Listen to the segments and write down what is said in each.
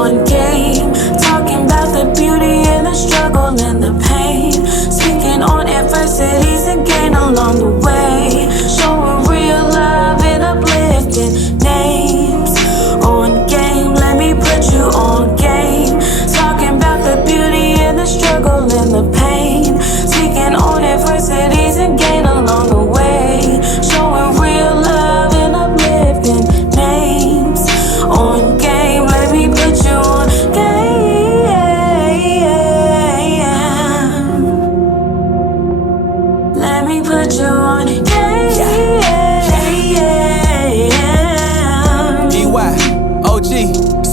on game. Talking about the beauty and the struggle and the pain. Speaking on adversities and gain along the way. Showing real love and uplifting names. On game, let me put you on game. Talking about the beauty and the struggle and the pain. Speaking on adversities and gain along the way. Showing real love and uplifting names. On game, let me put you on game. Let me put you on game.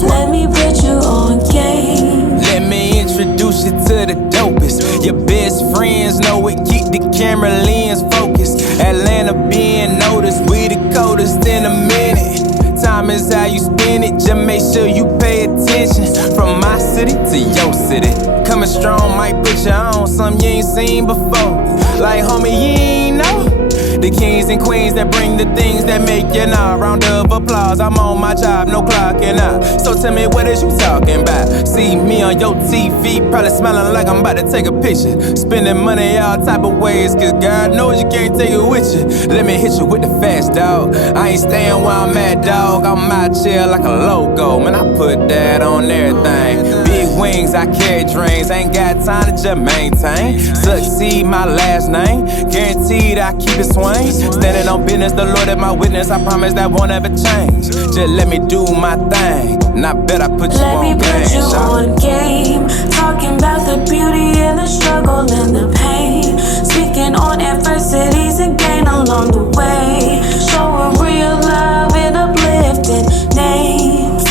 Let me put you on game. Let me introduce you to the dopest. Your best friends know it, keep the camera lens focused. Atlanta being noticed, we the coldest in a minute. Time is how you spend it, just make sure you pay attention. From my city to your city, coming strong might put you on something you ain't seen before. Like homie, you ain't know the kings and queens that bring the things that make you know. Round of applause, I'm on my job, no clocking out. So tell me, what is you talking about? See me on your TV, probably smiling like I'm about to take a picture. Spending money all type of ways, cause God knows you can't take it with you. Let me hit you with the fast, dog. I ain't staying where I'm at, dog. I'm out here like a logo, man, I put that on everything. Big wings, I carry dreams, ain't got time to just maintain. Succeed, my last name, guaranteed I keep it swing. Standing on business, the Lord is my witness. I promise that won't ever change. Just let me do my thing, and I bet I put you Let on me game. put you on game. Talking about the beauty and the struggle and the pain. Speaking on adversities and gain along the way. Showing real love and uplifting names.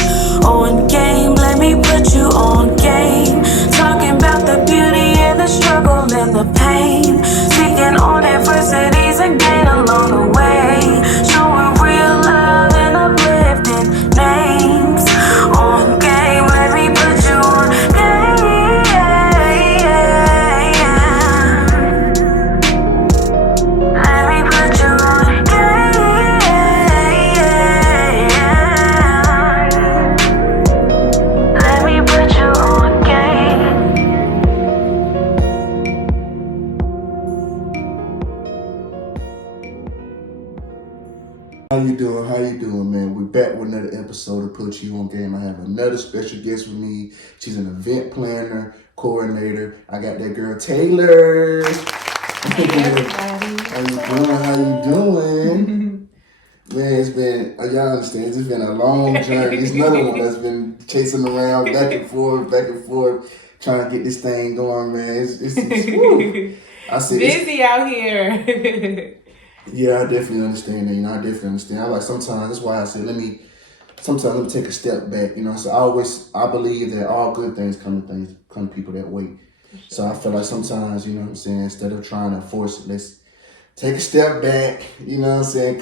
On game, let me put you on game. Talking about the beauty and the struggle and the pain. Speaking on adversities and gain along the way. Showing real love and uplifting names. On game, let me put you on game. Let me put you on game. Let me put you on game. How you doing? How you doing, man? We're back with another episode of Put You On Game. I have another special guest with me. She's an event planner, coordinator. I got that girl, Taylor. Hey, everybody. How you doing? How you doing? Man, it's been, y'all understand, it's been a long journey. It's another one that's been chasing around back and forth, trying to get this thing going, man. It's woo. I said, Busy out here. yeah, I definitely understand that. I definitely understand. I like sometimes, that's why I said, let me take a step back. So I believe that all good things come to people that wait. So I feel like sometimes, instead of trying to force it, let's take a step back,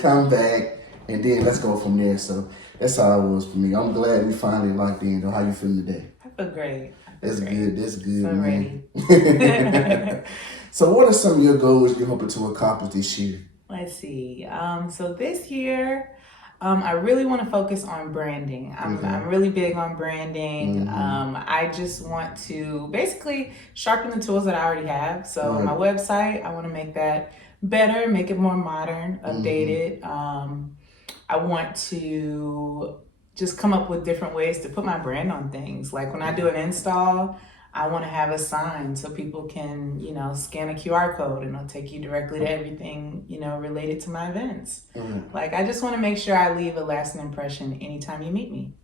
come back, and then let's go from there. So that's how it was for me. I'm glad we finally locked in, though. How you feeling today? I feel great. That's good, So man. ready. So what are some of your goals you're hoping to accomplish this year? Let's see. So this year, I really want to focus on branding. I'm really big on branding. I just want to basically sharpen the tools that I already have. So my website, I want to make that better, make it more modern, updated. I want to just come up with different ways to put my brand on things. Like when I do an install, I want to have a sign so people can, scan a QR code and it'll take you directly to everything, related to my events. Like, I just want to make sure I leave a lasting impression anytime you meet me.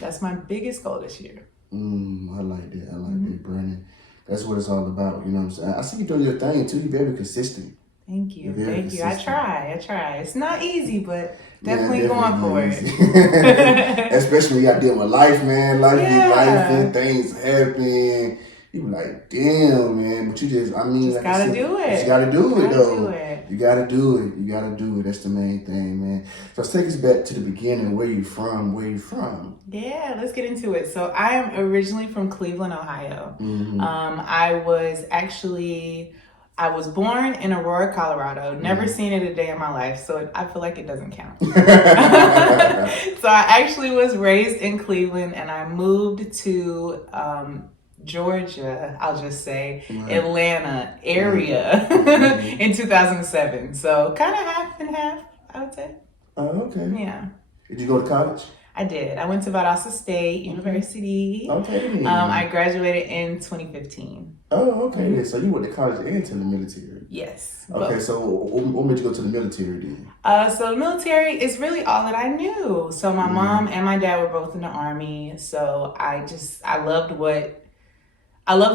That's my biggest goal this year. I like that. I like that, Brandon. That's what it's all about. You know what I'm saying? I see you doing your thing too. You're very consistent. Thank you. Very Thank you. I consistent. try. It's not easy, but Yeah, definitely going for it. Especially when you got to deal with life, man. Life be Yeah. life and things happen. You be like, damn, man. But you just like gotta I said, do it. You gotta do it, though. Do it. You gotta do it. You gotta do it. That's the main thing, man. So let's take us back to the beginning. Where you from? Yeah, let's get into it. So I am originally from Cleveland, Ohio. I was actually I was born in Aurora, Colorado. Never seen it a day in my life, so I feel like it doesn't count. So I actually was raised in Cleveland, and I moved to Georgia, I'll just say, Atlanta area in 2007. So kind of half and half, I would say. Oh, okay. Yeah. Did you go to college? I did. I went to Valdosta State University. Okay. I graduated in 2015. Oh, okay. Yeah. So you went to college and to the military. Yes. Okay, so what made you go to the military then? So the military is really all that I knew. So my mom and my dad were both in the Army. So I loved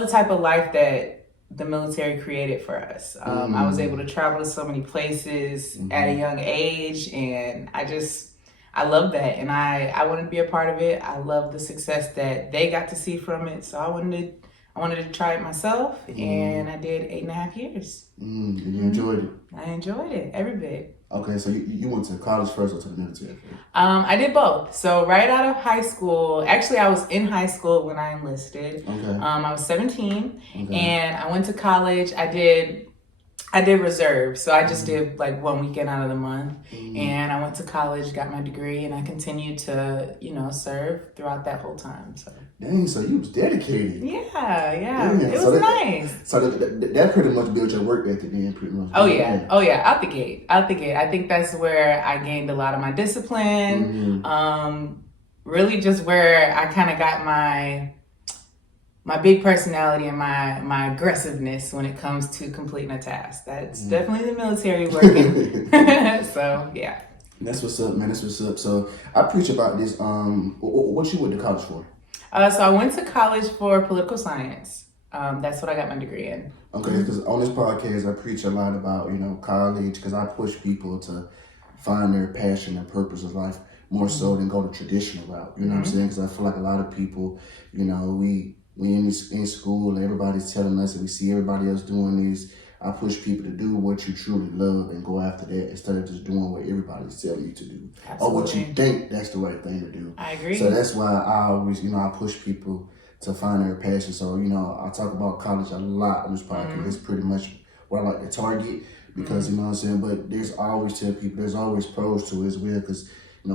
the type of life that the military created for us. I was able to travel to so many places at a young age, and I love that, and I wanted to be a part of it. I love the success that they got to see from it, so I wanted to try it myself, and I did 8.5 years. And you enjoyed it? I enjoyed it, every bit. Okay, so you went to college first or to the military first? I did both. So right out of high school, actually I was in high school when I enlisted. Okay. I was 17, and I went to college. I did reserve, so I just did like 1 weekend out of the month, and I went to college, got my degree, and I continued to, serve throughout that whole time. So. Dang, so you was dedicated. Yeah, Damn. it was nice. So that pretty much built your work ethic then, pretty much. Oh yeah, out the gate. I think that's where I gained a lot of my discipline. Really, just where I kind of got my big personality and my aggressiveness when it comes to completing a task. That's definitely the military working. So yeah. That's what's up, man. That's what's up. So I preach about this. What you went to college for? So I went to college for political science. That's what I got my degree in. Okay, because on this podcast I preach a lot about college, because I push people to find their passion and purpose of life more so than go the traditional route. You know what I'm saying? Because I feel like a lot of people, we in school and everybody's telling us, and we see everybody else doing this. I push people to do what you truly love and go after that instead of just doing what everybody's telling you to do. Absolutely. Or what you think that's the right thing to do. I agree. So that's why I always, I push people to find their passion. So, I talk about college a lot on this podcast. It's pretty much what I like to target because, you know what I'm saying? But there's always there's always pros to it as well because,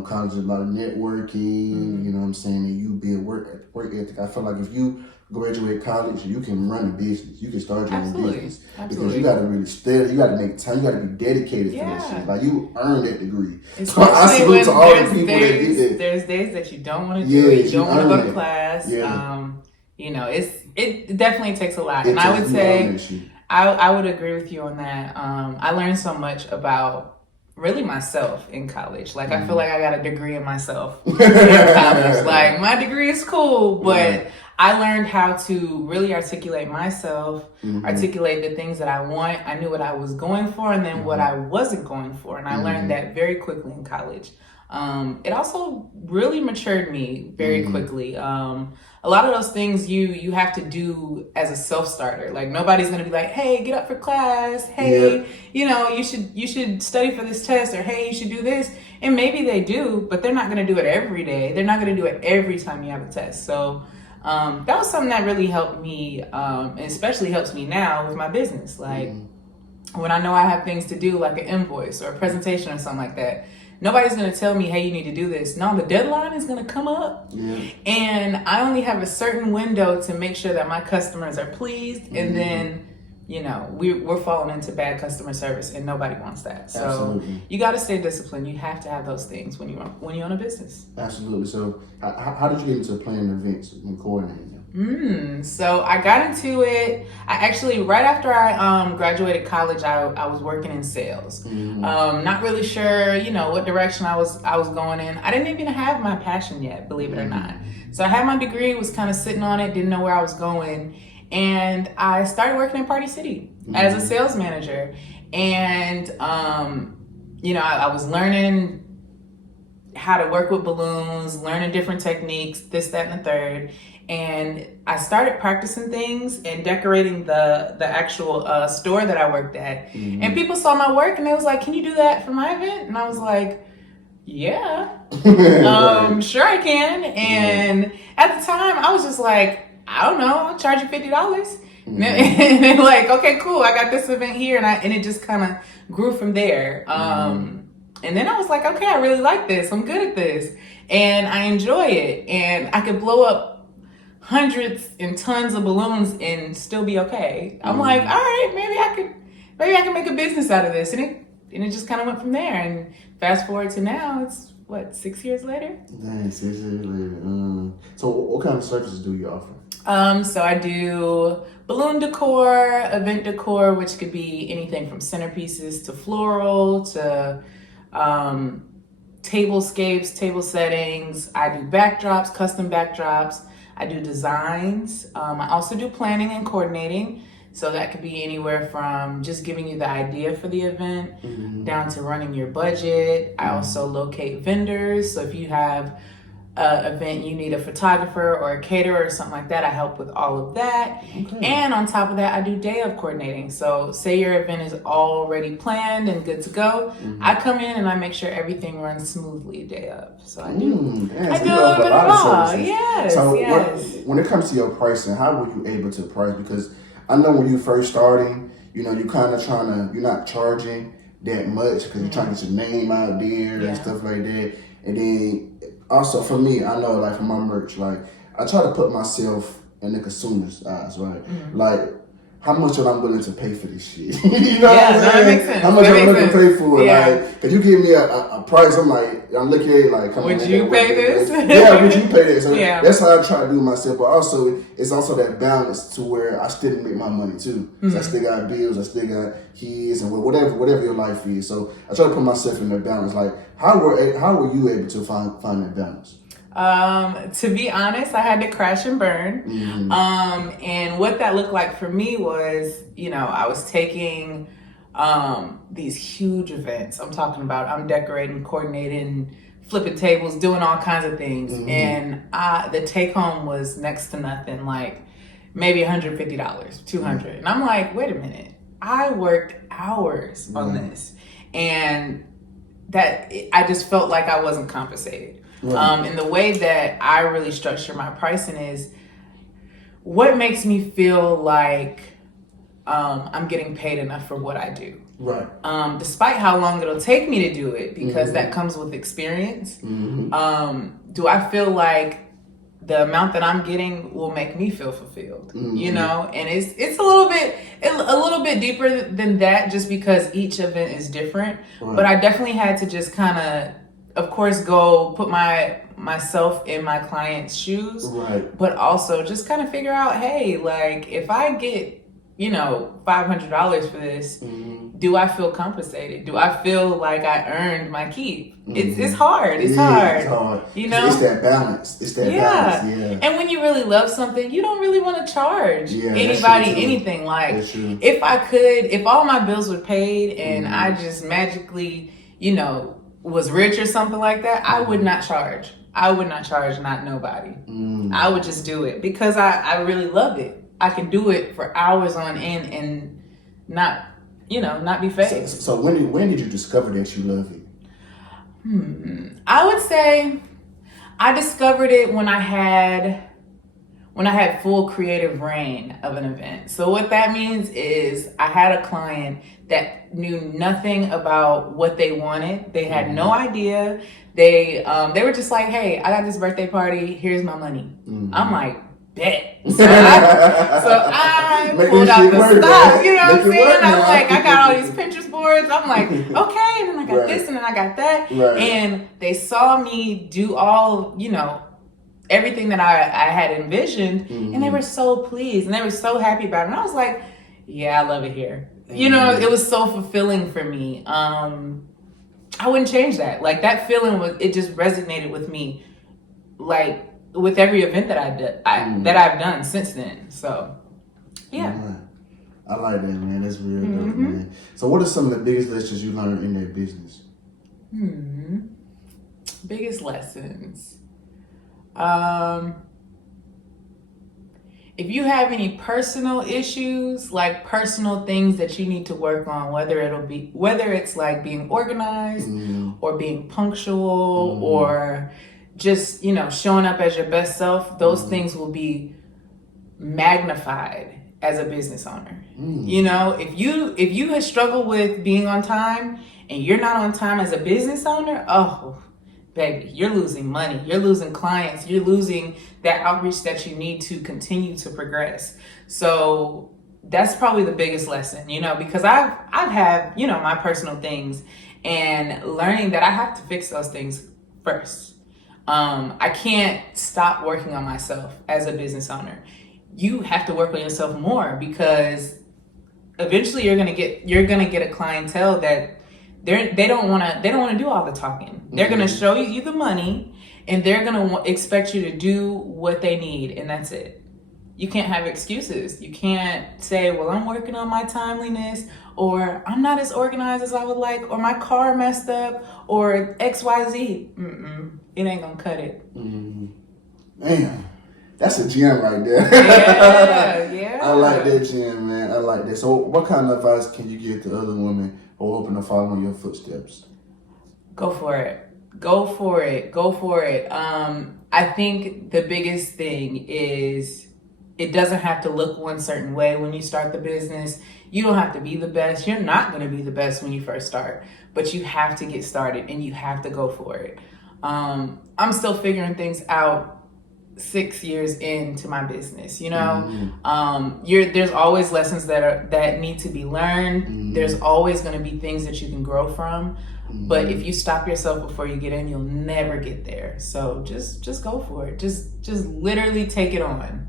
college is about networking, you know what I'm saying? And you build work ethic. I feel like if you graduate college, you can run a business. You can start your own business. Because you got to really study. You got to make time. You got to be dedicated for that shit. Like, you earned that degree. So I salute to all the people that did that. There's days that you don't want to do it. You don't want to go to class. Yeah. It definitely takes a lot. And I would say, I would agree with you on that. I learned so much about really myself in college. Like, I feel like I got a degree in myself in college. Like, my degree is cool, but I learned how to really articulate myself, articulate the things that I want. I knew what I was going for and then what I wasn't going for. And I learned that very quickly in college. It also really matured me very quickly. A lot of those things you have to do as a self-starter. Like, nobody's gonna be like, hey, get up for class. Hey, you should study for this test, or hey, you should do this. And maybe they do, but they're not gonna do it every day. They're not gonna do it every time you have a test. So that was something that really helped me, and especially helps me now with my business. Like, when I know I have things to do, like an invoice or a presentation or something like that, nobody's going to tell me, hey, you need to do this. No, the deadline is going to come up. And I only have a certain window to make sure that my customers are pleased. And then, we're falling into bad customer service, and nobody wants that. So you got to stay disciplined. You have to have those things when you own a business. Absolutely. So how did you get into planning events and coordinating them? So I got into it. I actually, right after I graduated college, I was working in sales. Not really sure, what direction I was going in. I didn't even have my passion yet, believe it or not. So I had my degree, was kind of sitting on it, didn't know where I was going. And I started working in Party City as a sales manager. And, I was learning how to work with balloons, learning different techniques, this, that, and the third. And I started practicing things and decorating the actual store that I worked at. And people saw my work and they was like, can you do that for my event? And I was like, yeah, sure I can. And at the time I was just like, I don't know, I'll charge you $50. And then like, okay, cool, I got this event here, and it just kind of grew from there. And then I was like, okay, I really like this. I'm good at this, and I enjoy it, and I could blow up hundreds and tons of balloons and still be okay. I'm like, all right, maybe I can make a business out of this, and it just kind of went from there. And fast forward to now, it's what, 6 years later? Dang, 6 years later. So what kind of services do you offer? So I do balloon decor, event decor, which could be anything from centerpieces to floral to tablescapes, table settings. I do backdrops, custom backdrops. I do designs. I also do planning and coordinating. So that could be anywhere from just giving you the idea for the event down to running your budget. I also locate vendors. So if you have an event, you need a photographer or a caterer or something like that, I help with all of that. And on top of that, I do day of coordinating. So say your event is already planned and good to go, I come in and I make sure everything runs smoothly day of. So I do Yeah, I so do you a little offer bit a of lot all. services. Yes, So yes. when it comes to your pricing, how were you able to price? Because I know when you first starting, you kind of you're not charging that much because you're trying to get your name out there and stuff like that. And then also for me, I know like for my merch, like I try to put myself in the consumer's eyes, right? Like how much am I willing to pay for this shit? You know what I'm saying? That makes sense. How much That am I makes willing to pay for it? Yeah. Like, if you give me a price, I'm looking at it like, come Would on. you pay this? Yeah, would you pay this? So Yeah. that's how I try to do myself. But also, it's also that balance to where I still make my money too. So I still got bills, I still got kids, and whatever your life is. So I try to put myself in that balance. Like, how were you able to find that balance? To be honest, I had to crash and burn. And what that looked like for me was, I was taking these huge events. I'm decorating, coordinating, flipping tables, doing all kinds of things. And the take home was next to nothing, like maybe $150, $200. And I'm like, wait a minute, I worked hours on this. And that I just felt like I wasn't compensated. And the way that I really structure my pricing is what makes me feel like I'm getting paid enough for what I do. Right. Despite how long it'll take me to do it, because that comes with experience. Do I feel like the amount that I'm getting will make me feel fulfilled? And it's a little bit deeper than that, just because each event is different. But I definitely had to just kind of course, go put myself in my client's shoes, but also just kind of figure out, hey, like if I get, $500 for this, do I feel compensated? Do I feel like I earned my keep? It's hard. It's hard. It's hard. It's that balance. It's that balance. Yeah. And when you really love something, you don't really want to charge anybody anything. Like if all my bills were paid and I just magically, was rich or something like that, I would not charge. Not nobody. I would just do it because I really love it. I can do it for hours on end and not be fazed. So when did you discover that you love it? I would say I discovered it when I had full creative reign of an event. So what that means is I had a client that knew nothing about what they wanted. They had no idea. They were just like, hey, I got this birthday party. Here's my money. I'm like, bet. So I pulled out the stock. You know what I'm saying? I'm like, I got all these Pinterest boards. I'm like, okay. And then I got this and then I got that. And they saw me do all, everything that I had envisioned, and they were so pleased and they were so happy about it. And I was like, yeah, I love it here. It was so fulfilling for me. I wouldn't change that. Like that feeling it just resonated with me, like with every event that that I've done since then. So, yeah. I like that, man. That's real dope, man. So, what are some of the biggest lessons you learned in that business? Biggest lessons. If you have any personal issues, like personal things that you need to work on, whether it's like being organized or being punctual or just, showing up as your best self, those things will be magnified as a business owner. You know, if you have struggled with being on time and you're not on time as a business owner, oh, baby, you're losing money, you're losing clients, you're losing that outreach that you need to continue to progress. So that's probably the biggest lesson, you know, because I've had, you know, my personal things and learning that I have to fix those things first. I can't stop working on myself as a business owner. You have to work on yourself more, because eventually you're gonna get a clientele that they don't want to do all the talking. They're gonna show you the money, and they're gonna expect you to do what they need, and that's it. You can't have excuses. You can't say, well, I'm working on my timeliness, or I'm not as organized as I would like, or my car messed up, or XYZ. It ain't gonna cut it. Man, that's a gem right there. Yeah. I like that gem, man. I like that. So what kind of advice can you give to other women who are hoping to follow in your footsteps? Go for it. I think the biggest thing is it doesn't have to look one certain way when you start the business. You don't have to be the best. You're not going to be the best when you first start, but you have to get started and you have to go for it. I'm still figuring things out 6 years into my business, you know. There's always lessons that need to be learned. There's always going to be things that you can grow from. But if you stop yourself before you get in, you'll never get there. So just go for it. Just literally take it on.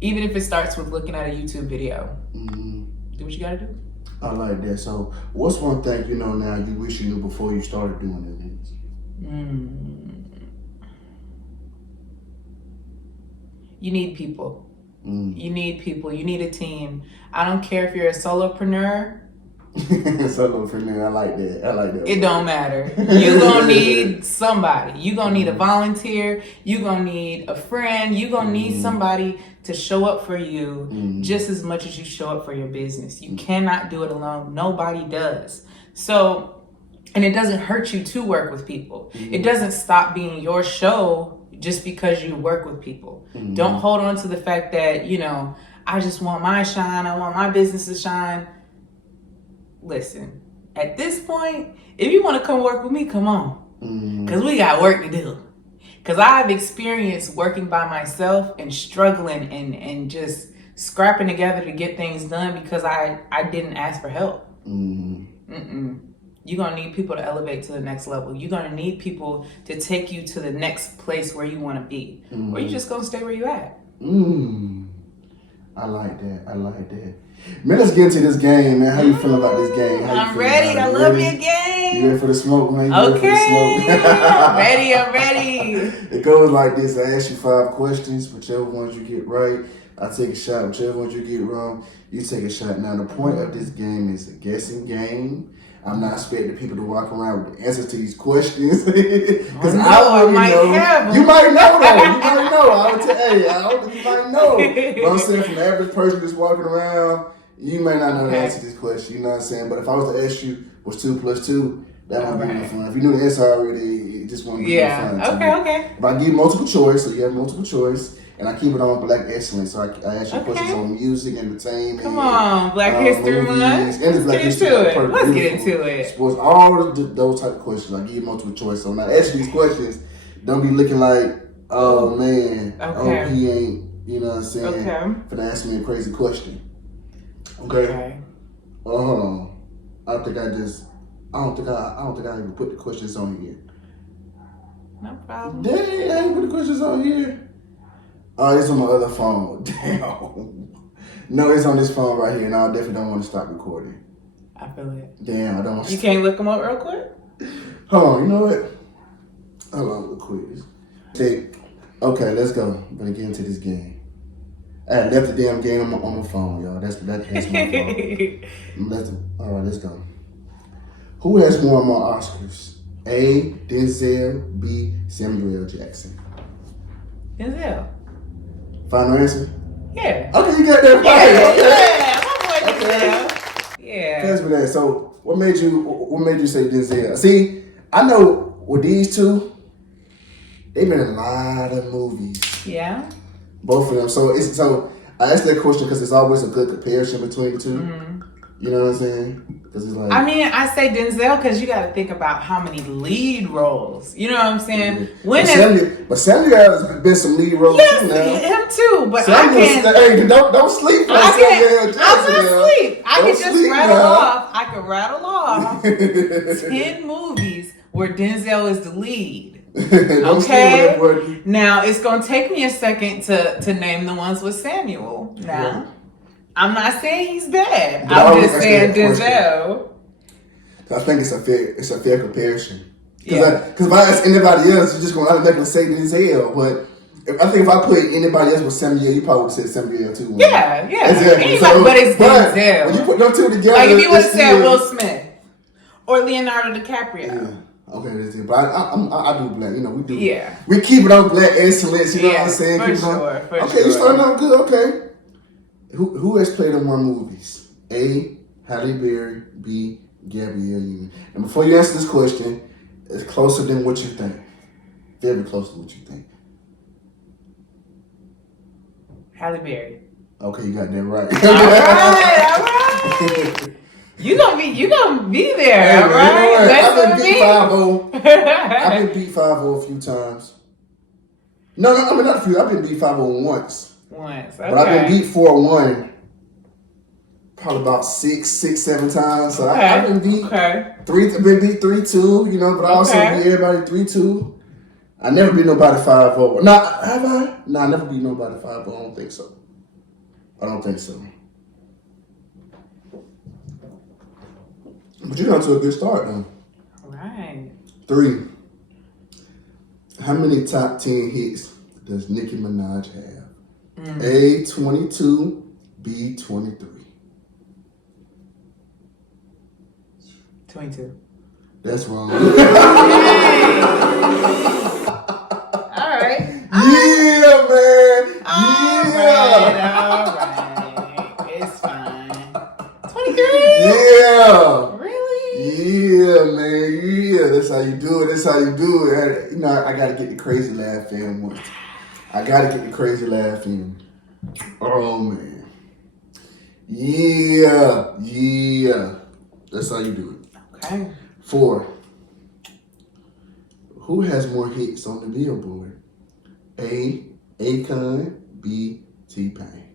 Even if it starts with looking at a YouTube video. Do what you gotta do. I like that. So what's one thing you know now you wish you knew before you started doing events? You need people. You need people. You need a team. I don't care if you're a solopreneur. Solopreneur, I like that. It don't matter. You're gonna need somebody. You're gonna need a volunteer. You're gonna need a friend. You're gonna need somebody to show up for you just as much as you show up for your business. You cannot do it alone. Nobody does. So, and it doesn't hurt you to work with people. It doesn't stop being your show just because you work with people. Don't hold on to the fact that, you know, I just want my shine. I want my business to shine. Listen, at this point, if you want to come work with me, come on. Because we got work to do. Because I've experienced working by myself and struggling and just scrapping together to get things done because I didn't ask for help. You're going to need people to elevate to the next level. You're going to need people to take you to the next place where you want to be. Or you're just going to stay where you at. I like that. Man, let's get into this game, man. How you feeling about this game? I'm ready. I love me a game. You ready for the smoke, man? Okay. I'm ready. It goes like this. I ask you 5 questions. Whichever ones you get right, I take a shot. Whichever ones you get wrong, you take a shot. Now, the point of this game is a guessing game. I'm not expecting people to walk around with the answers to these questions. Because I might know. You might know, though. You might know. You might know. But I'm saying, from the average person that's walking around, you may not know the answer to this question. You know what I'm saying? But if I was to ask you, what's 2 plus 2? That would be more fun. If you knew the answer already, it just won't be more fun. Okay. If I give you multiple choice, so you have multiple choice, and I keep it on Black Excellence. So I ask you questions on music, entertainment. Come on, Black History Month. Let's get into it. Sports, all of those type of questions. I give you multiple choice. So when I ask you these questions, don't be looking like, oh man, oh he ain't, you know what I'm saying, for asking me a crazy question. Okay. I don't think I even put the questions on here. No problem. Dang, I ain't put the questions on here. Oh, it's on my other phone. Damn. No, it's on this phone right here, and I definitely don't want to stop recording. I feel it. Damn, I don't want to. You can't look them up real quick? Hold on, you know what? Hold on real quick. Okay, let's go. I'm gonna get into this game. I left the damn game on my phone, y'all. That's my phone. All right, let's go. Who has won more Oscars? A. Denzel. B. Samuel L. Jackson. Denzel. Final answer? Yeah. Okay, you got that right. Yeah. Thanks for that. So, what made you say Denzel? See, I know with these two, they've been in a lot of movies. Yeah. Both of them. So I asked that question because it's always a good comparison between the two. Mm-hmm. You know what I'm saying? Because it's like, I mean, I say Denzel because you got to think about how many lead roles. You know what I'm saying? But Samuel has been some lead roles too now. Him too. But Samuel, I can't. hey, don't sleep on Samuel Jackson. I'm not sleep. I Don't can just sleep rattle now. off. I can rattle off 10 movies where Denzel is the lead. Don't Okay. sleep on that boy. Now it's gonna take me a second to name the ones with Samuel. Now. Yeah. I'm not saying he's bad. But I I'm always just ask saying that question. Denzel. I think it's a fair comparison. Yeah. Because if I ask anybody else, you're just going to automatically say Denzel. But I think if I put anybody else with Samuel, you probably would have said Samuel too. Yeah. Exactly. Anybody, but it's Denzel. When you put them two together, Like if you would have it's said still- Will Smith or Leonardo DiCaprio. Yeah. Okay, that's it. But I do black. You know, we do. Yeah. We keep it on black excellence. You know what I'm saying? For Keep it on- sure. For okay, sure. you starting out good. Okay. Who has played in more movies? A. Halle Berry. B. Gabrielle Union. And before you answer this question, it's closer than what you think. Very close to what you think. Halle Berry. Okay, you got that right. All right. You gonna be there, Hey, all man, right? you know what? That's I've what been beat 5-0. I've been beat 5-0 a few times. No, I mean not a few. I've been beat 5-0 once. Once, But I've been beat 4-1 probably about 7 times. So I've been beat I've been beat 3-2, you know, but I also beat everybody 3-2. I never beat nobody 5-0. No, have I? No, I never beat nobody 5-0. I don't think so. But you got to a good start though. Right. 3. How many top 10 hits does Nicki Minaj have? A, 22, B, 23. 22. That's wrong. All right. Yeah, man. All right. It's fine. 23? Yeah. Really? Yeah, man. Yeah. That's how you do it. You know, I gotta get the crazy laugh in once. Oh man. Yeah. That's how you do it. Okay. 4. Who has more hits on the Billboard? A. Akon. B. T-Pain.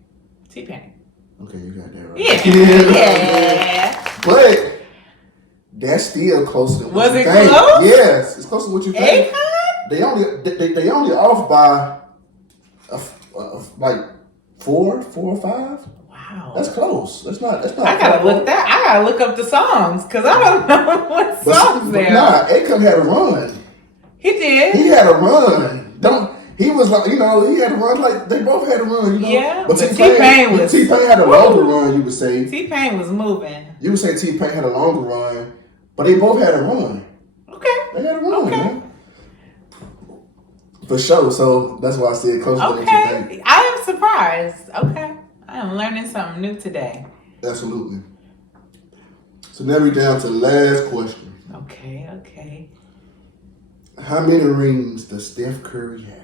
T-Pain. Okay, you got that right. Yeah. But that's still closer than what Was you it think. close? Yes, it's closer than what you think. Akon? They only off by like 4 or 5. Wow. That's close. That's not. I gotta look up the songs because I don't know what songs there. Nah, Akon had a run. He did. He had a run. He was like, you know, he had a run like they both had a run, you know. Yeah, but but T-Pain had a longer run, you would say. T-Pain was moving. You would say T-Pain had a longer run, but they both had a run. Okay. They had a run, Okay. man. For sure. So that's why I said closer than what you think. I am surprised. Okay. I am learning something new today. Absolutely. So now we're down to the last question. Okay. How many rings does Steph Curry have?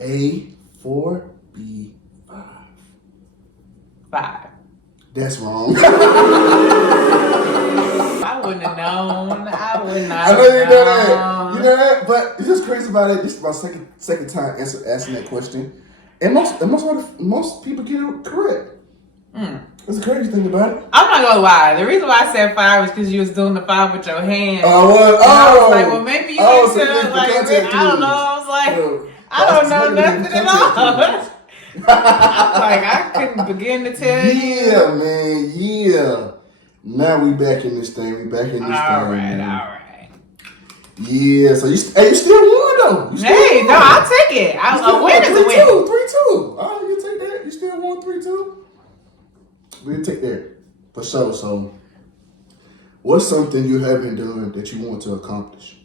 A, 4, B, 5. 5. That's wrong. I wouldn't have known. I would not. I know you know that. You know that, but it's just crazy about it. This is my second time asking that question, and most people get it correct. That's the crazy thing about it. I'm not gonna lie. The reason why I said 5 is because you was doing the 5 with your hand. Oh, what? I was like, well, maybe you so need to you like. contact I don't know. I was like, I don't know nothing at all. I'm like, I couldn't begin to tell you. Yeah, man. Yeah. Now we back in this thing. All right. Yeah. So you still won though. Hey, no, I'll take it. A win is a win. 3-2. Oh, you take that. You still won 3-2. We'll take that for sure. So, what's something you haven't done that you want to accomplish?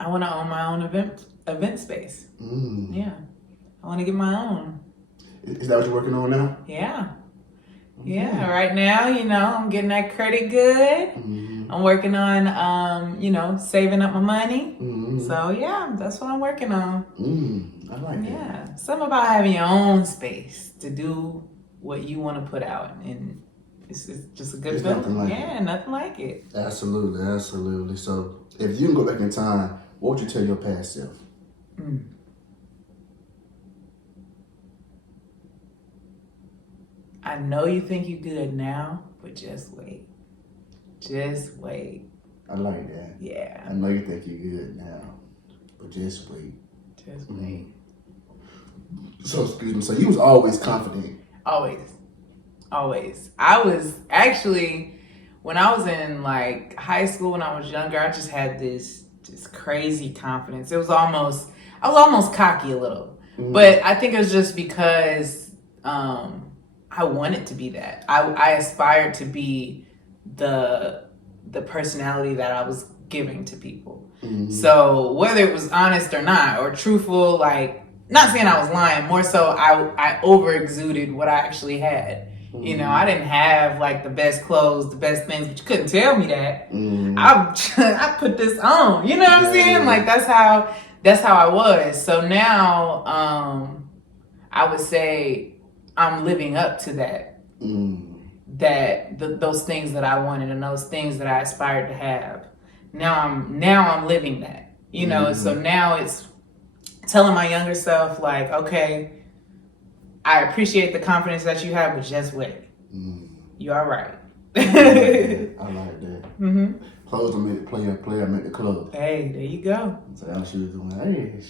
I want to own my own event space. Yeah, I want to get my own. Is that what you're working on now? Yeah. Yeah, right now, I'm getting that credit good. I'm working on, saving up my money. Mm-hmm. So yeah, that's what I'm working on. I like that. Yeah, something about having your own space to do what you want to put out, and it's just a good feeling. Nothing like Yeah, nothing like it. Absolutely. So, if you can go back in time, what would you tell your past self? I know you think you're good now, but just wait. Just wait. I like that. Yeah. I know you think you're good now, but just wait. Just wait. So, excuse me. So, you was always confident. Always. I was actually, when I was in like high school, when I was younger, I just had this crazy confidence. I was almost cocky a little. But I think it was just because I wanted to be that. I aspired to be the personality that I was giving to people. So whether it was honest or not, or truthful, like, not saying I was lying, more so I over exuded what I actually had. I didn't have like the best clothes, the best things, but you couldn't tell me that. I put this on, you know what I'm saying? Like that's how I was. So now I would say I'm living up to that. Those things that I wanted and those things that I aspired to have. Now I'm living that. So now it's telling my younger self, like, okay, I appreciate the confidence that you have, but just wait. You're all right. I like that. Clothes don't make the player make the clothes. Hey, there you go. So that's what she was doing. Hey,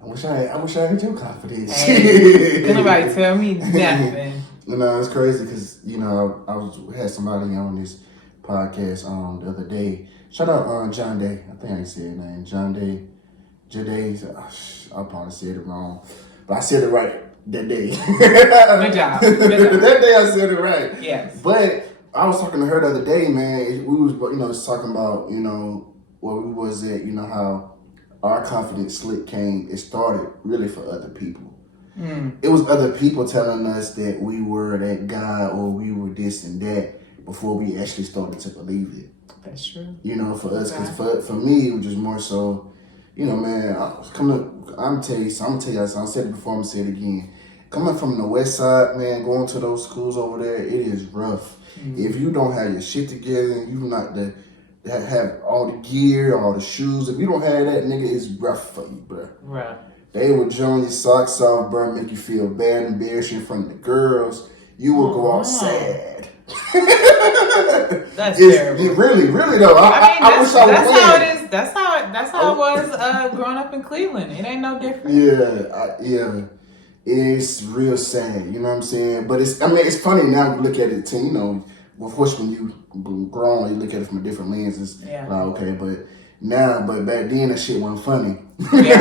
I wish I had your confidence. Hey, can't nobody tell me nothing. It's crazy because I had somebody on this podcast the other day. Shout out John Day. I think I said his name. John Day. Jade. I probably said it wrong, but I said it right that day. Good job. That day I said it right. Yes. But I was talking to her the other day, man. We was talking about where we was at. How our confidence slick came. It started really for other people. It was other people telling us that we were that guy or we were this and that before we actually started to believe it. That's true. For us, because for me, it was just more so, man, I'm tell you, I said it before, I'm going to say it again. Coming from the west side, man, going to those schools over there, it is rough. If you don't have your shit together and you not have all the gear, all the shoes, if you don't have that, nigga, it's rough for you, bro. Right. They would join your socks off, bro, make you feel bad and embarrassed in front of the girls. You will go out sad. That's terrible. Really though. I wish I was that's how it is. That's how it was growing up in Cleveland. It ain't no different. Yeah. It's real sad. You know what I'm saying? But it's funny now to look at it too. Of course, when you grown, you look at it from a different lens. It's like, okay, but back then that shit wasn't funny. Yeah.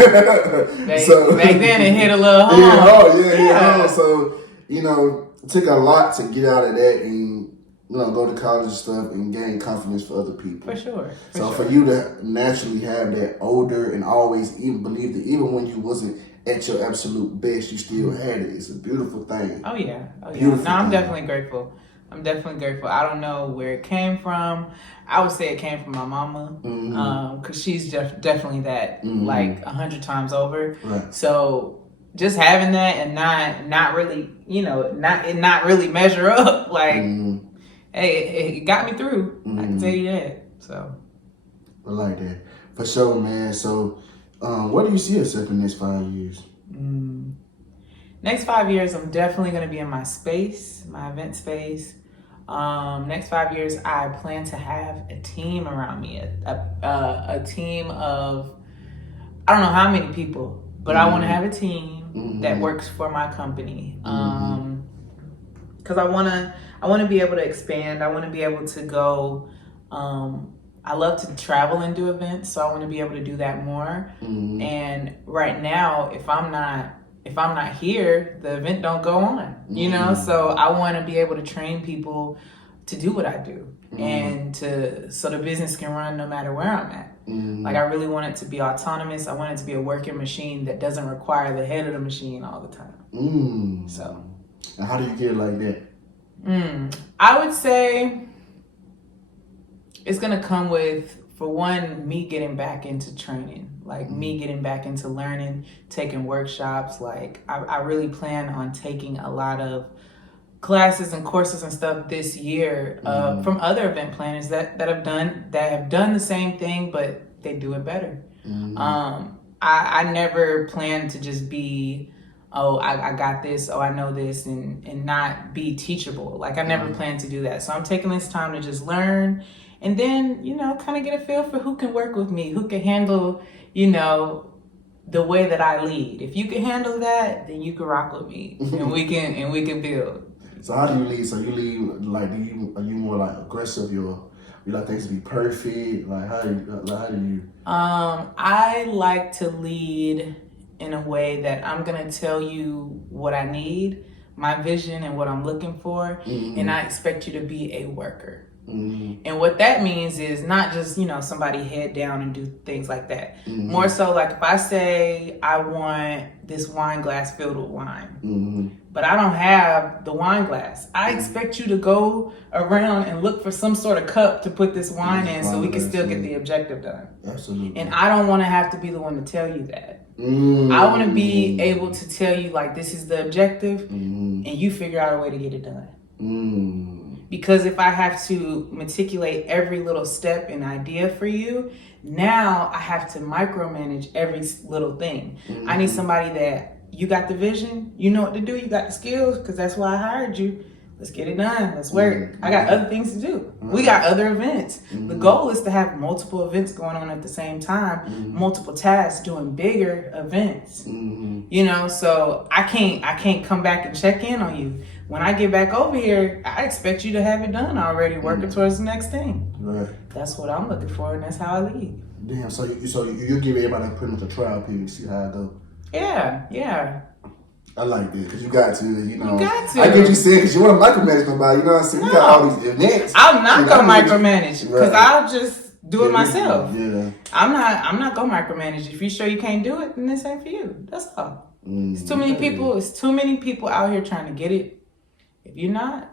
Back then it hit a little hard. Yeah. So it took a lot to get out of that and go to college and stuff and gain confidence for other people. For sure. For you to naturally have that older and always even believe that even when you wasn't at your absolute best, you still had it. It's a beautiful thing. Oh yeah. No, I'm definitely grateful. I don't know where it came from. I would say it came from my mama, because she's definitely that, like 100 times over. Right. So just having that and not really, not really measure up, like, hey, it got me through. I can tell you that. So I like that for sure, man. So, what do you see yourself in the next 5 years? Next 5 years, I'm definitely going to be in my space, my event space. Next 5 years, I plan to have a team around me, a team of, I don't know how many people, but I want to have a team that works for my company. Because I want to be able to expand. I want to be able to go. I love to travel and do events, so I want to be able to do that more. And right now, if I'm not here, the event don't go on. So I want to be able to train people to do what I do, and so the business can run no matter where I'm at. Like, I really want it to be autonomous. I want it to be a working machine that doesn't require the head of the machine all the time. So, and how do you get it like that? I would say It's gonna come with, for one, me getting back into training, like me getting back into learning, taking workshops. Like I really plan on taking a lot of classes and courses and stuff this year from other event planners that have done the same thing, but they do it better. I never plan to just be, oh, I got this, oh, I know this, and not be teachable. Like I never plan to do that. So I'm taking this time to just learn, and then, you know, kind of get a feel for who can work with me, who can handle, you know, the way that I lead. If you can handle that, then you can rock with me, and we can build. So how do you lead? So you lead like, are you more like aggressive? You like things to be perfect? Like how do you? I like to lead in a way that I'm gonna tell you what I need, my vision, and what I'm looking for, and I expect you to be a worker. And what that means is not just, you know, somebody head down and do things like that. More so like if I say I want this wine glass filled with wine, but I don't have the wine glass, I expect you to go around and look for some sort of cup to put this wine in so we can still get the objective done. Absolutely. And I don't want to have to be the one to tell you that. I want to be able to tell you, like, this is the objective, and you figure out a way to get it done. Because if I have to meticulate every little step and idea for you, now I have to micromanage every little thing. I need somebody that, you got the vision, you know what to do, you got the skills, because that's why I hired you. Let's get it done. Let's work. I got other things to do. We got other events. The goal is to have multiple events going on at the same time, multiple tasks, doing bigger events. You know, so I can't come back and check in on you. When I get back over here, I expect you to have it done already, working towards the next thing. Right. That's what I'm looking for, and that's how I lead. Damn. So you give everybody pretty much a trial period, see how it go. Yeah. I like that because you got to, you know. You got to. I get you saying because you want to micromanage nobody. You know what I'm saying? You got all these events. I'm not gonna micromanage because I'll just do it myself. Yeah. I'm not gonna micromanage. If you sure you can't do it, then this ain't for you. That's all. It's too many people. It's too many people out here trying to get it. If you're not,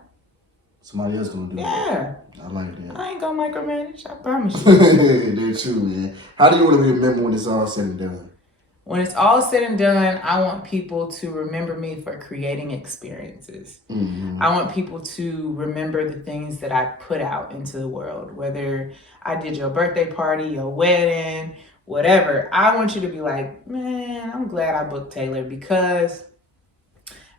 somebody else gonna do it. Yeah. I like that. I ain't gonna micromanage. I promise you. They're true, man. How do you want to be remembered when it's all said and done? When it's all said and done, I want people to remember me for creating experiences. I want people to remember the things that I put out into the world, whether I did your birthday party, your wedding, whatever. I want you to be like, man, I'm glad I booked Taylor because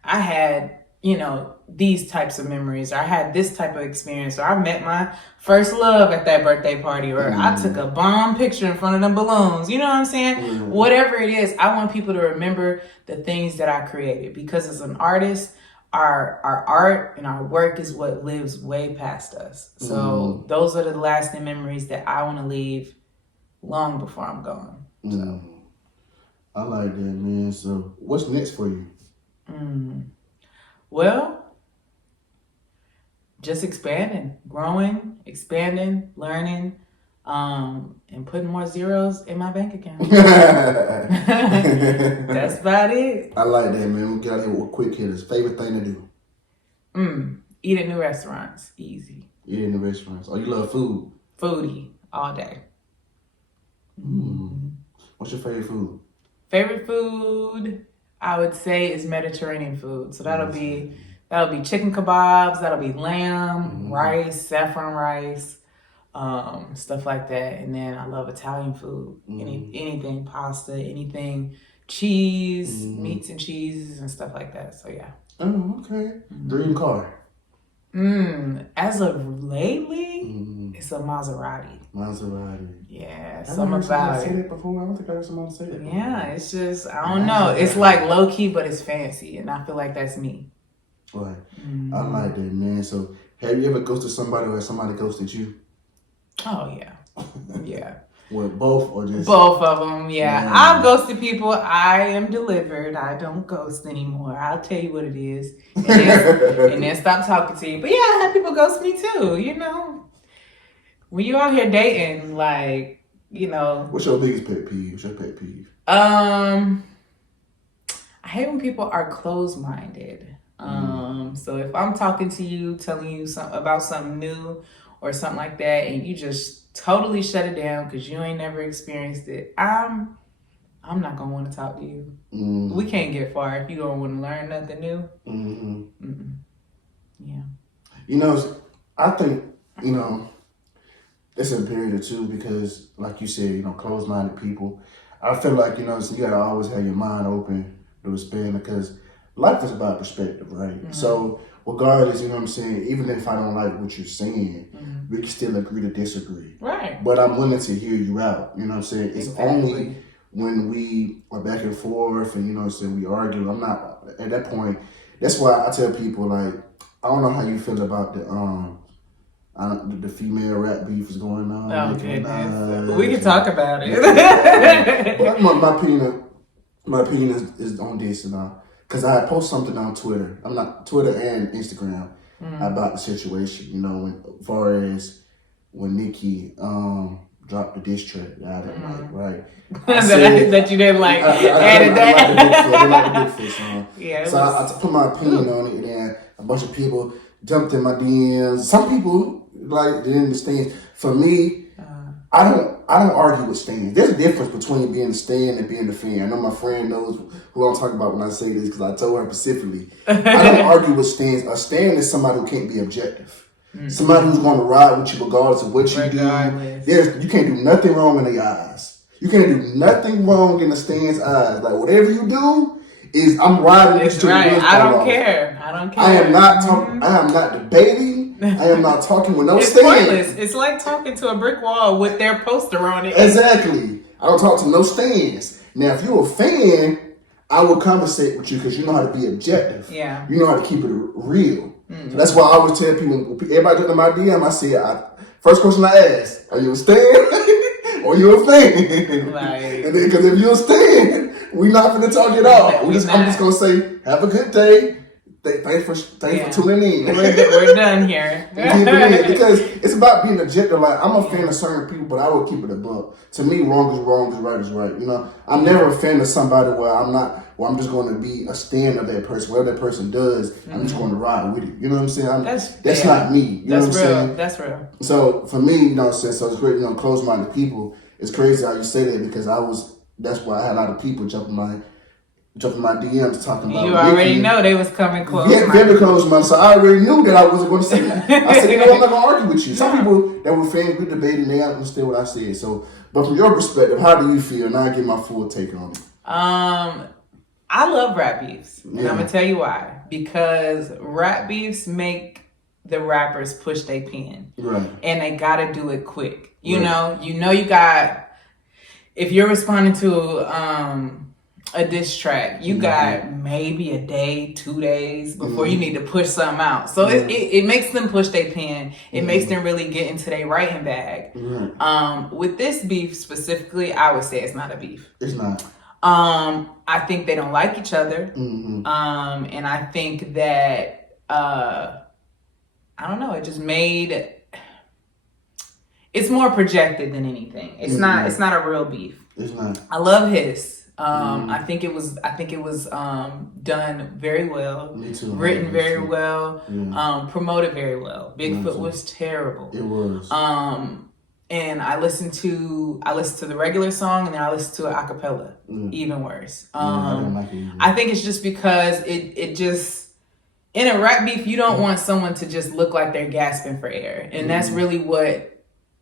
I had, you know, these types of memories, or I had this type of experience, or I met my first love at that birthday party, or I took a bomb picture in front of them balloons. You know what I'm saying? Whatever it is, I want people to remember the things that I created, because as an artist, our art and our work is what lives way past us. So those are the lasting memories that I want to leave long before I'm gone. So. I like that, man. So what's next for you? Well, just expanding, growing, expanding, learning, and putting more zeros in my bank account. That's about it. I like that, man. We'll get out here with quick hitters. Favorite thing to do? Eat at new restaurants. Easy. Eat in the restaurants. Oh, you love food? Foodie all day. What's your favorite food? Favorite food, I would say, is Mediterranean food. So that'll be chicken kebabs, that'll be lamb, rice, saffron rice, stuff like that. And then I love Italian food. Anything pasta, anything cheese, meats and cheeses and stuff like that. So yeah. Oh, okay. Dream car? As of lately, it's a Maserati. Maserati. Yeah, I've something heard somebody about say it. that before. I don't think I heard somebody say that before. Yeah, it's just, I don't know. It's like low key, but it's fancy. And I feel like that's me. Right. I like that, man. So have you ever ghosted somebody or somebody ghosted you? Oh, yeah. Yeah. Well, both or just? Both of them, yeah. I've ghosted people. I am delivered. I don't ghost anymore. I'll tell you what it is. And then stop talking to you. But yeah, I have people ghost me too, you know. When you out here dating, like, you know. What's your biggest pet peeve? What's your pet peeve? I hate when people are closed-minded. So if I'm talking to you, telling you about something new, or something like that, and you just totally shut it down because you ain't never experienced it, I'm not gonna want to talk to you. We can't get far if you don't want to learn nothing new. Yeah. You know, I think, you know, it's imperative too because, like you said, you know, closed-minded people. I feel like, you know, so you gotta always have your mind open to expand because life is about perspective, right? So regardless, you know what I'm saying, even if I don't like what you're saying, we can still agree to disagree. Right. But I'm willing to hear you out. You know what I'm saying? It's only when we are back and forth and, you know what I'm saying, we argue. I'm not, at that point, that's why I tell people, like, I don't know how you feel about the female rap beef is going on. Oh, goodness. We can talk about it. But my opinion is on this, because I had posted something on Twitter. I'm not Twitter and Instagram about the situation. You know, as far as when Nicki dropped the diss track out that night, right? That you didn't like. Added that. I didn't like the Big Fish song. Yeah. So I put my opinion on it, and then a bunch of people jumped in my DMs. Some people didn't understand. For me, I don't argue with stands. There's a difference between being a stand and being a fan. I know my friend knows who I'm talking about when I say this because I told her specifically. I don't argue with stands. A stand is somebody who can't be objective. Somebody who's going to ride with you regardless of what you do. You can't do nothing wrong in their eyes. You can't do nothing wrong in the stand's eyes. Like whatever you do is I'm riding with you. Right. I don't care. I am not talking. I am not debating. I am not talking with no It's stand. pointless. It's like talking to a brick wall with their poster on it. Exactly. I don't talk to no stands. Now, if you're a fan, I will conversate with you because you know how to be objective. Yeah. You know how to keep it real. So that's why I always tell people, everybody jump in my DM, I say, first question I ask, are you a stan or you a fan? Right. And then, because if you're a stan, we're not going to talk it off. I'm just going to say, have a good day. Thanks for tuning in. We're done here. Because it's about being objective. Like, I'm a fan of certain people, but I will keep it above. To me, wrong is wrong, right is right. You know, I'm never a fan of somebody where I'm just going to be a stand of that person. Whatever that person does, I'm just going to ride with it. You know what I'm saying? That's not me. You know what I'm saying? That's real. So for me, you know what I'm saying? So it's great, you know, closed-minded people. It's crazy how you say that because that's why I had a lot of people jumping my DMs talking about. You already know they was coming close. Yeah, very close, man. So I already knew that I wasn't going to say that. I said, you know, I'm not going to argue with you. Some people that were fans, we debated, they understood what I said. So, but from your perspective, how do you feel? Now I get my full take on it. I love rap beefs, and I'm gonna tell you why. Because rap beefs make the rappers push their pen, right? And they gotta do it quick. You know, you got. If you're responding to a diss track, you got maybe a day, 2 days before you need to push something out. So it makes them push their pen. It makes them really get into their writing bag. With this beef specifically, I would say it's not a beef. It's not. I think they don't like each other. And I think that I don't know, it just made it's more projected than anything. It's not a real beef. It's not. I love his. I think it was done very well. Me too. Written very well. Promoted very well. Bigfoot was terrible. It was. And I listened to the regular song and then I listened to it a cappella. Even worse. I think it's just because it just in a rap beef you don't want someone to just look like they're gasping for air. And that's really what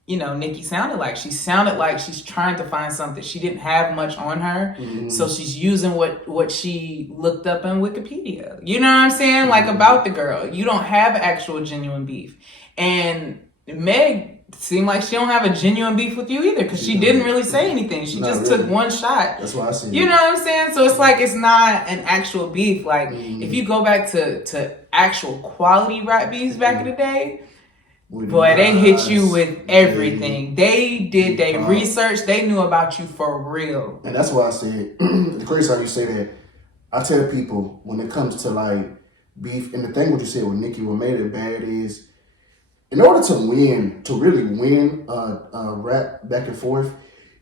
Nicki sounded like. She sounded like she's trying to find something. She didn't have much on her. So she's using what she looked up in Wikipedia. You know what I'm saying? Like about the girl. You don't have actual genuine beef. And Meg seemed like she don't have a genuine beef with you either because she didn't really say anything. She just took one shot. That's what I see. You know what I'm saying? So it's like it's not an actual beef. Like if you go back to actual quality rap beefs back in the day, boy, they hit you with everything. They did their research. They knew about you for real. And that's why I said, the crazy how you say that. I tell people when it comes to like beef, and the thing what you said with Nicki, what made it bad is, in order to really win a rap back and forth,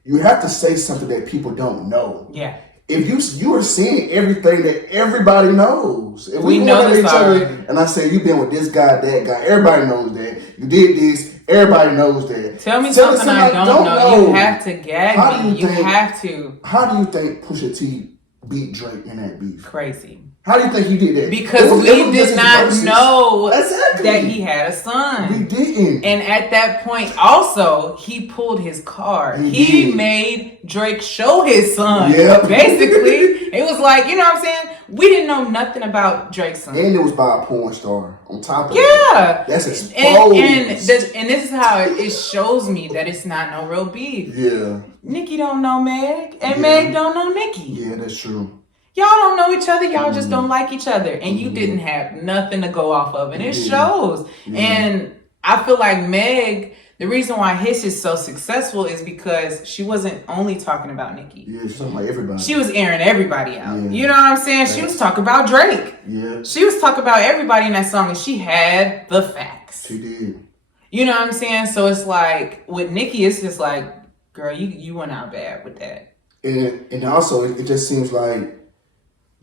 you have to say something that people don't know. Yeah. If you are seeing everything that everybody knows, if we know each other, and I say you've been with this guy, that guy, everybody knows that you did this, Everybody knows that. Tell me something I don't know. You have to gag me. You have to. How do you think Pusha T beat Drake in that beef? Crazy. How do you think he did that? Because we did not know that he had a son. We didn't. And at that point, also, he pulled his card. He made Drake show his son. Yep. Basically, it was like, you know what I'm saying? We didn't know nothing about Drake's son. And it was by a porn star on top of it. Yeah. That's exposed. And this is how it shows me that it's not no real beef. Yeah. Nicki don't know Meg, and Meg don't know Nicki. Yeah, that's true. Y'all don't know each other. Y'all just don't like each other. And you didn't have nothing to go off of. And it shows. And I feel like Meg, the reason why his is so successful is because she wasn't only talking about Nicki. Yeah, she's talking about everybody. She was airing everybody out. Yeah. You know what I'm saying? She was talking about Drake. Yeah. She was talking about everybody in that song. And she had the facts. She did. You know what I'm saying? So it's like, with Nicki, it's just like, girl, you went out bad with that. And also, it just seems like,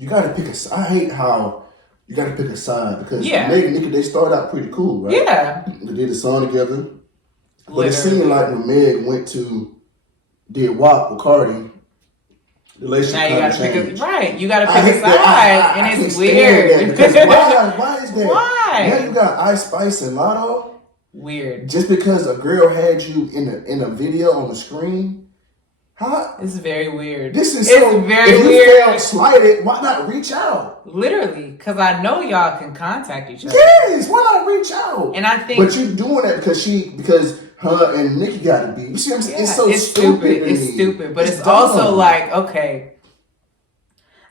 you gotta pick a side. I hate how you gotta pick a side because Meg and Nicki, they started out pretty cool, right? Yeah. They did a song together. But it seemed like when Meg did WAP with Cardi, the relationship now you gotta changed. You gotta pick a side, and it's weird. Because why is that? Why? Now you got Ice Spice and Lotto. Weird. Just because a girl had you in a video on the screen. How? It's very weird. This is very weird. If you felt slighted, why not reach out? Literally, because I know y'all can contact each other. Yes, why not reach out? And I think, but you're doing that because her and Nicki got to be. You see what I'm saying? It's so stupid. It's stupid, but it's also like, okay,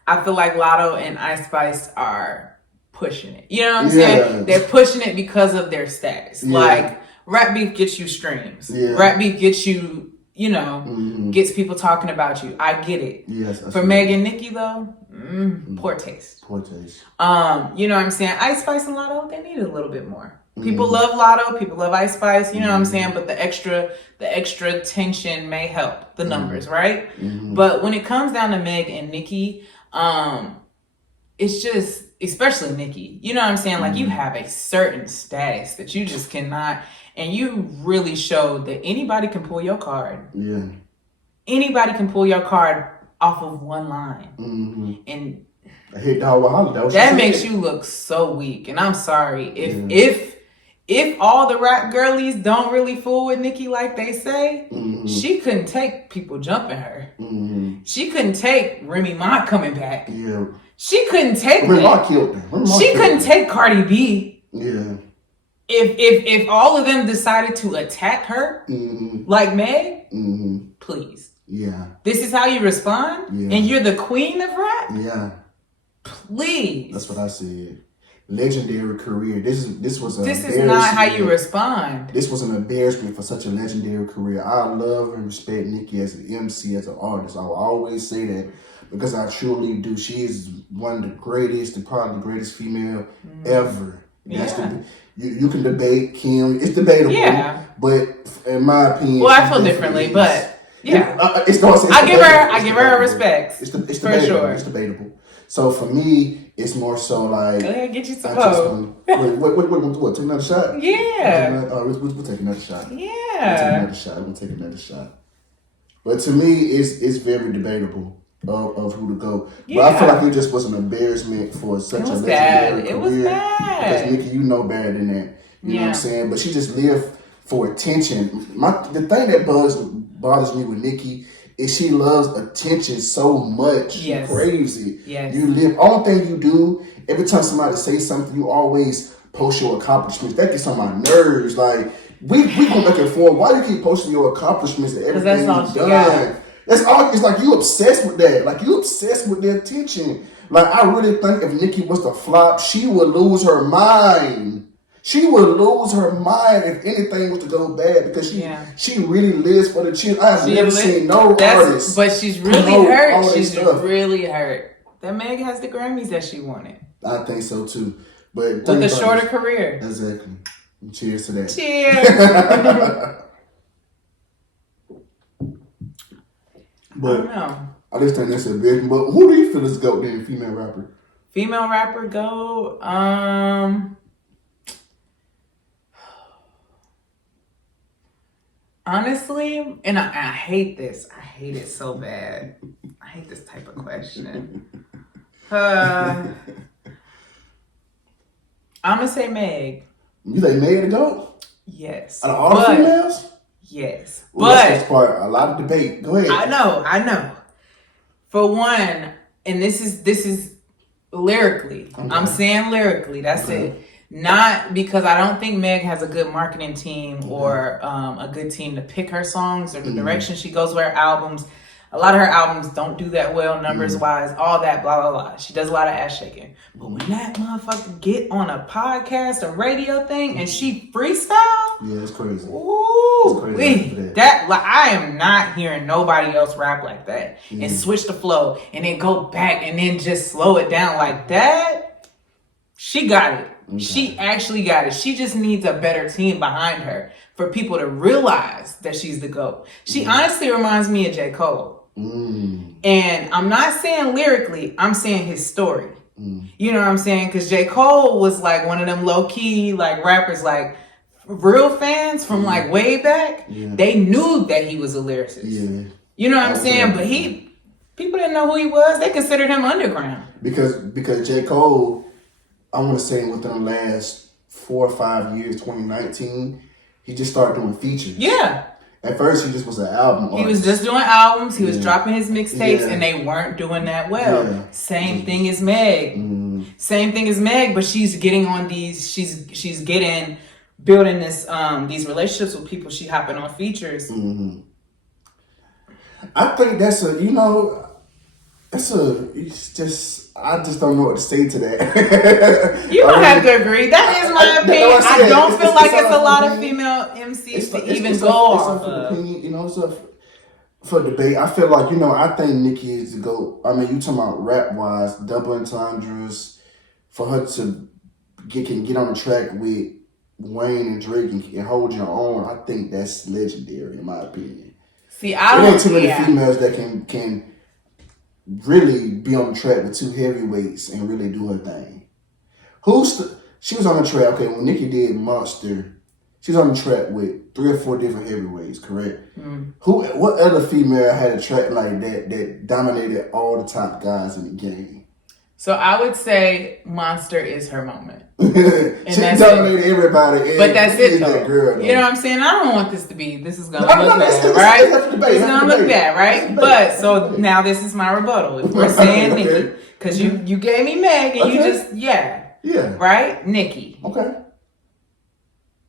I feel like Lotto and Ice Spice are pushing it. You know what I'm saying? They're pushing it because of their status. Yeah. Like, rap beef gets you streams. Yeah. Rap beef gets you, gets people talking about you. I get it. Yes. For Meg and Nicki though, poor taste. Poor taste. You know what I'm saying? Ice Spice and Lotto, they need a little bit more. People love Lotto, people love Ice Spice, you know what I'm saying? But the extra tension may help the numbers, right? But when it comes down to Meg and Nicki, it's just, especially Nicki, you know what I'm saying? Like, you have a certain status that you just cannot, and you really showed that anybody can pull your card. Yeah. Anybody can pull your card off of one line. And I hit dog that makes you look so weak. And I'm sorry. If all the rap girlies don't really fool with Nicki like they say, she couldn't take people jumping her. She couldn't take Remy Ma coming back. Yeah. She couldn't take Remy Ma killed her. She couldn't take Cardi B. Yeah. If all of them decided to attack her like Meg, please. Yeah. This is how you respond? Yeah. And you're the queen of rap? Yeah. Please. That's what I said. Legendary career. This is not how you respond. This was an embarrassment for such a legendary career. I love and respect Nicki as an MC, as an artist. I will always say that because I truly do. She is one of the greatest, probably the greatest female ever. You can debate Kim. It's debatable. Yeah. But in my opinion, well, I feel differently, but yeah, I give her respect. It's debatable. For sure. It's debatable. So for me, it's more so like. Go ahead, get you some vote. What? Take another shot? Yeah. We'll take another shot. Yeah. We'll take another shot. But to me, it's very debatable of who to go. Yeah. But I feel like it just was an embarrassment for such a legendary career. It was bad. Because Nicki, you know better than that. You know what I'm saying? But she just lived for attention. The thing that bothers me with Nicki is she loves attention so much. She craves it. Yes. You live, all thing you do, every time somebody says something, you always post your accomplishments. That gets on my nerves. Like, we go back and forth. Why do you keep posting your accomplishments and everything you've done? That's all. It's like you obsessed with that. Like, you obsessed with the attention. Like, I really think if Nicki was to flop, she would lose her mind. She would lose her mind if anything was to go bad because she really lives for the children. I've never seen no artist. But she's really hurt. She's really hurt. That Meg has the Grammys that she wanted. I think so too. But with a shorter career. Exactly. Cheers to that. Cheers. But I don't know. I just think that's a big. But who do you feel is GOAT then, female rapper? Female rapper GOAT. Honestly, and I hate this. I hate it so bad. I hate this type of question. I'm gonna say Meg. You think Meg to go? Yes. Out of all the females? Yes. Well, but that's part a lot of debate. Go ahead. I know. For one, and this is lyrically. Okay. I'm saying lyrically. That's it. Not because I don't think Meg has a good marketing team or a good team to pick her songs or the direction she goes with her albums. A lot of her albums don't do that well, numbers wise, all that, blah, blah, blah. She does a lot of ass shaking. But when that motherfucker get on a podcast, a radio thing, and she freestyle, yeah, it's crazy. Ooh, it's crazy that like I am not hearing nobody else rap like that and switch the flow and then go back and then just slow it down like that. She got it. Okay. She actually got it. She just needs a better team behind her for people to realize that she's the GOAT. She honestly reminds me of J. Cole. And I'm not saying lyrically, I'm saying his story. You know what I'm saying? Because J. Cole was like one of them low-key like rappers, like real fans from like way back. They knew that he was a lyricist. You know what I'm saying? But people didn't know who he was. They considered him underground. Because J. Cole, I want to say within the last 4 or 5 years, 2019, he just started doing features. Yeah. At first, he just was an album artist. He was just doing albums. He was dropping his mixtapes, and they weren't doing that well. Same thing as Meg. Same thing as Meg, but she's getting on these. She's building this these relationships with people. She hopping on features. I think that's I just don't know what to say to that. You don't have to agree. That is my opinion. I don't feel like it's a lot of female MCs to even go off of. You know, it's up for debate. I feel like, I think Nicki is the GOAT. I mean, you talking about rap-wise, double entendres, for her to get on the track with Wayne and Drake and hold your own, I think that's legendary in my opinion. See, there ain't too many females that can really be on the track with two heavyweights and really do her thing. She was on the track, okay, when Nicki did Monster, she was on the track with 3 or 4 different heavyweights, correct? What other female had a track like that dominated all the top guys in the game? So I would say Monster is her moment. She dominated everybody. But that's it, though. That girl, though. You know what I'm saying? I don't want this to be, this is going to look bad, right? It's going to look bad, right? But, so now this is my rebuttal. If we're saying Nicki, because you gave me Meg and you just, right? Nicki. Okay.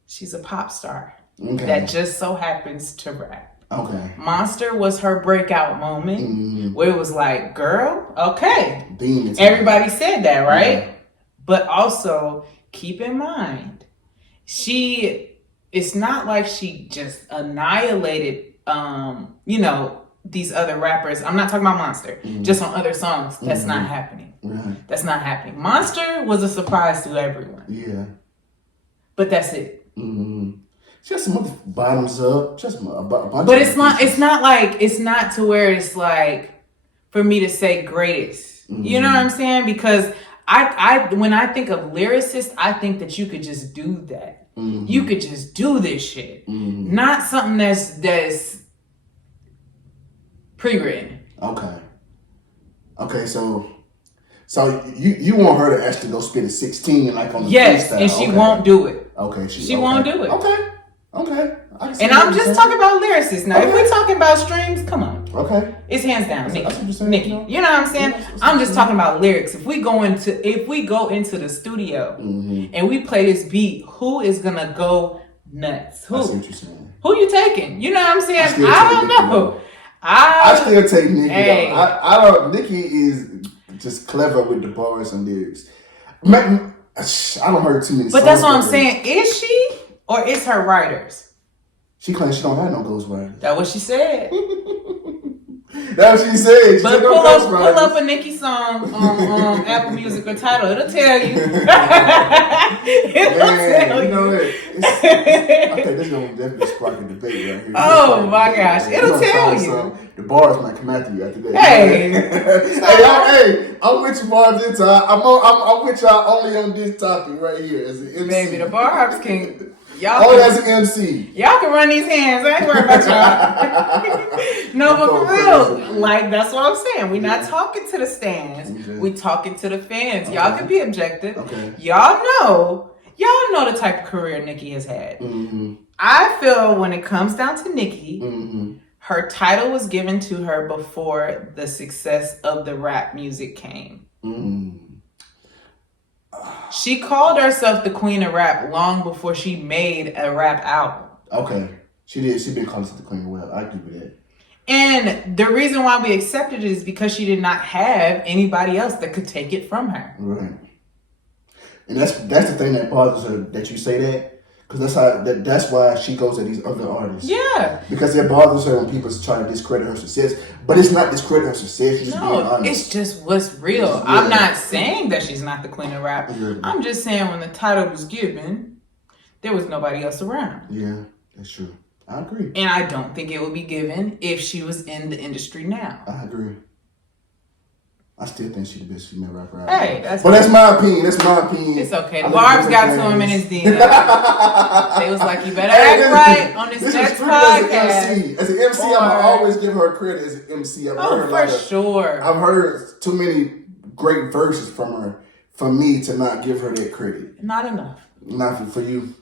She's a pop star that just so happens to rap. Okay. Monster was her breakout moment where it was like, girl, okay. Everybody said that, right? But also keep in mind, it's not like she just annihilated, these other rappers. I'm not talking about Monster, just on other songs. That's not happening. That's not happening. Monster was a surprise to everyone. Yeah. But that's it. Just some other bottoms up, just a bunch. But it's not to where it's like for me to say greatest. You know what I'm saying? Because I when I think of lyricist, I think that you could just do that. You could just do this shit, not something that's pre-written. Okay, so you want her to actually go spit a 16 like on the freestyle. And she won't do it. Okay, she won't do it. Okay. And I'm just talking about lyricists now. If we're talking about streams, come on. Okay. It's hands down, Nicki. You know what I'm saying? I'm just talking about lyrics. If we go into the studio and we play this beat, who is gonna go nuts? Who? I see what you're saying. Who you taking? You know what I'm saying? I don't know. I still take Nicki. Hey. I don't. Nicki is just clever with the bars and lyrics. I don't heard too many. But that's what I'm saying. Is she? Or it's her writers? She claims she don't have no ghostwriters. That's what she said. That's what she said. But pull up a Nicki song on Apple Music or Tidal. It'll tell you. It'll tell you. You know what? I think this is going to definitely spark a debate right here. Oh my gosh. It'll tell you. The bars might come after you after that. Hey. Hey, I'm with you bars this time. I'm with y'all only on this topic right here. Maybe the bar hops can Y'all Oh, can, that's an MC. y'all can run these hands. I ain't worried about y'all. No, but for real, like that's what I'm saying. We're not talking to the stands. Okay. We talking to the fans. Okay. Y'all can be objective. Okay. Y'all know the type of career Nicki has had. Mm-hmm. I feel when it comes down to Nicki, Mm-hmm. her title was given to her before the success of the rap music came. Mm-hmm. She called herself the queen of rap long before she made a rap album. Okay. She did. She been calling it the queen. Well, I give you that. And the reason why we accepted it is because she did not have anybody else that could take it from her. Right. And that's the thing that bothers her, that you say that. Because that's why she goes at these other artists. Yeah. Because it bothers her when people try to discredit her success. But it's not discredit her success. She's just being honest. It's just what's real. Yeah. I'm not saying that she's not the queen of rap. Yeah. I'm just saying when the title was given, there was nobody else around. Yeah, that's true. I agree. And I don't think it would be given if she was in the industry now. I agree. I still think she's the best female rapper out Hey, there. That's my opinion. That's my opinion. It's okay. I The look Barbs at got the to him in fans. his DM. They was like, you better act right on this next podcast. As an MC, I'm gonna always give her credit as an MC. I've heard too many great verses from her for me to not give her that credit. Not enough. Not for you.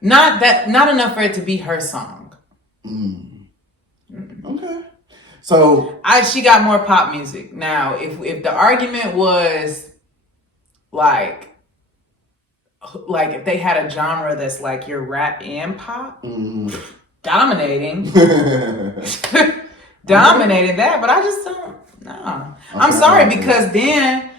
Not enough for it to be her song. Okay. So she got more pop music. Now, if the argument was like if they had a genre that's like your rap and pop, dominating that, but I just don't. No, I'm sorry because then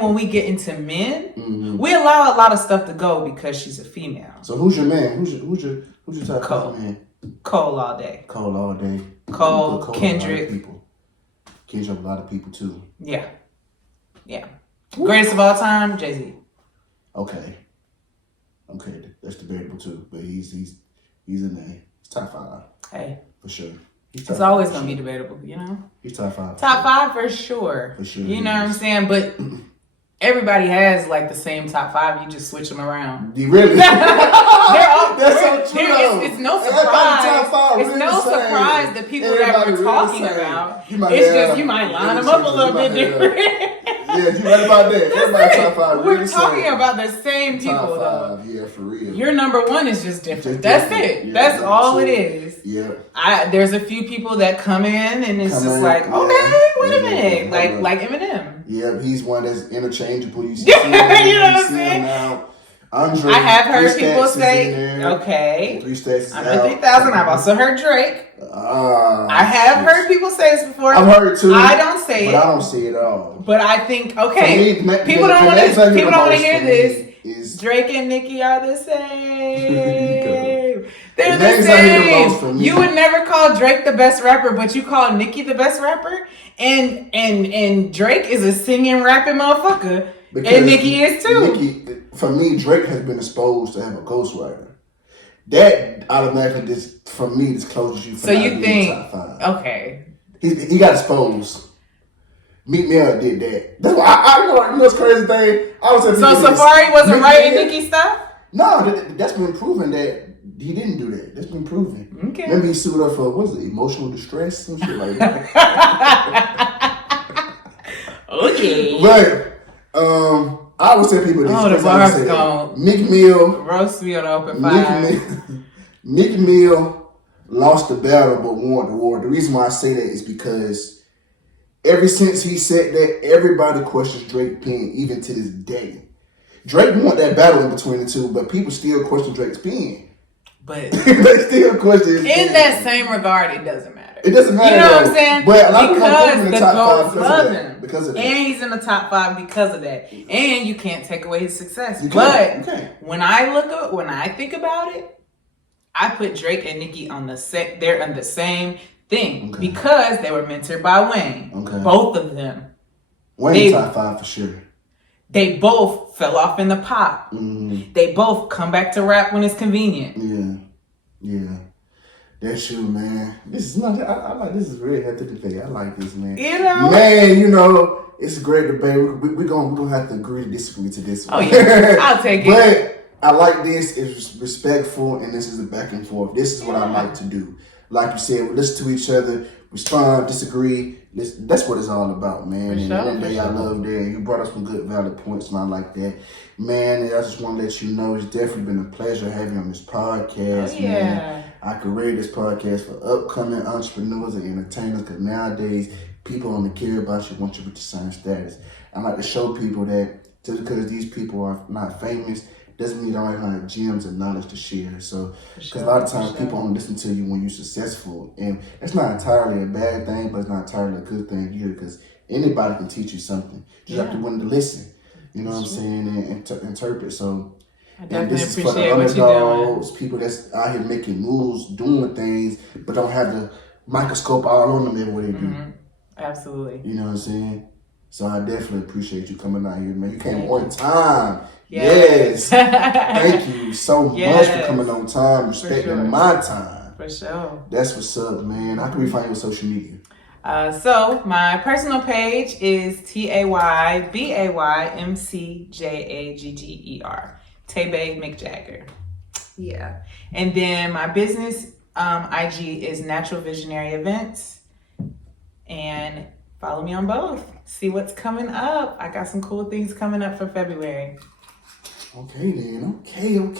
when we get into men, we allow a lot of stuff to go because she's a female. So who's your man? Who's your type of man? Cole all day. Cole all day. Cole Kendrick. Kendrick, a lot of people too. Yeah. Greatest of all time, Jay-Z. Okay, that's debatable too, but he's in there. He's top 5. Hey, for sure. It's always gonna be debatable, you know. He's top 5. Top 5 for sure. For sure. You know what I'm saying? But everybody has like the same top 5. You just switch them around. Really? That's so true. It's no surprise. It's no surprise the people that we're talking about. It's just you might line them up a little bit different. Yeah, you're right about that. Everybody top 5. We're talking about the same people top 5, though. Yeah, for real. Your number 1 is just different. That's it. Yeah, that's all it is. Yeah. There's a few people that come in and it's just like, okay, wait a minute, like Eminem. Yeah, he's one that's interchangeable. You see you him, know what I'm saying? Now. Andre, I have heard people say, okay, 3 Stacks. I'm at 3,000. I've also heard Drake. I have heard people say this before. I've heard it too. I don't say it. But I don't see it at all. But I think, okay, people don't want to hear this. Drake and Nicki are the same. They're the same. You would never call Drake the best rapper, but you call Nicki the best rapper. And Drake is a singing, rapping motherfucker. Because and Nicki is too. For me, Drake has been exposed to have a ghostwriter. That automatically just, for me, discloses you for so not you being think, top 5. Okay. He got exposed. Meek Mill did that. That's why I you know what's crazy thing? I was so Safari wasn't writing Nicki stuff? No, that's been proven that he didn't do that. That's been proven. Okay. Remember he sued her for, what was it, emotional distress? Some shit like that. Okay. But, I would say people this. Oh, the barb's gone. Meek Mill. Roast me on open fire. Meek Mill lost the battle but won the war. The reason why I say that is because ever since he said that, everybody questions Drake's pen, even to this day. Drake won that battle in between the two, but people still question Drake's pen. But they still question his pen. In that same regard, it doesn't matter. It doesn't matter. You know what I'm saying? But a lot of because people in the top 5 because of that. And he's in the top 5 because of that. And you can't take away his success. But when I think about it, I put Drake and Nicki on the set. They're on the same thing because they were mentored by Wayne. Okay. Both of them. Wayne top 5 for sure. They both fell off in the pop. Mm-hmm. They both come back to rap when it's convenient. Yeah. That's true, man. This is not. I like this. Is really healthy debate. I like this, man. You know, man. It's a great debate. We're gonna have to agree to disagree to this one. Oh yeah, I'll take it. But I like this. It's respectful, and this is the back and forth. This is what I like to do. Like you said, we listen to each other, respond, disagree. That's what it's all about, man. And at the end of the day, I love that. You brought up some good, valid points, and I like that. Man, I just want to let you know it's definitely been a pleasure having you on this podcast, man. I could rate this podcast for upcoming entrepreneurs and entertainers, because nowadays, people only care about you once you reach a certain status. I like to show people that just because these people are not famous, doesn't mean they don't have gems and knowledge to share. So, because a lot of times people only listen to you when you're successful, and that's not entirely a bad thing, but it's not entirely a good thing either. Because anybody can teach you something. You have to be willing to listen. You know what I'm saying, and interpret. So, I definitely this is for the underdogs, people that's out here making moves, doing things, but don't have the microscope all on them everywhere they do. Absolutely. You know what I'm saying? So I definitely appreciate you coming out here, man. You came on time. Yes. Thank you so much for coming on time, respecting my time. For sure. That's what's up, man. How can we find you on social media? So my personal page is taybaymcjagger. taybaymcjagger. Yeah. And then my business IG is Natural Visionary Events. And follow me on both. See what's coming up. I got some cool things coming up for February. Okay, then. Okay. We're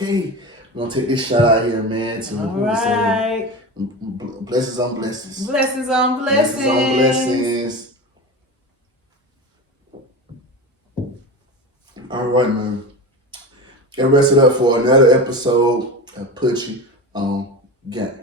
going to take this shot out here, man. To all right. Blessings on blessings. Blessings on blessings. Blessings on blessings. All right, man. Get rested up for another episode of Put You On Game.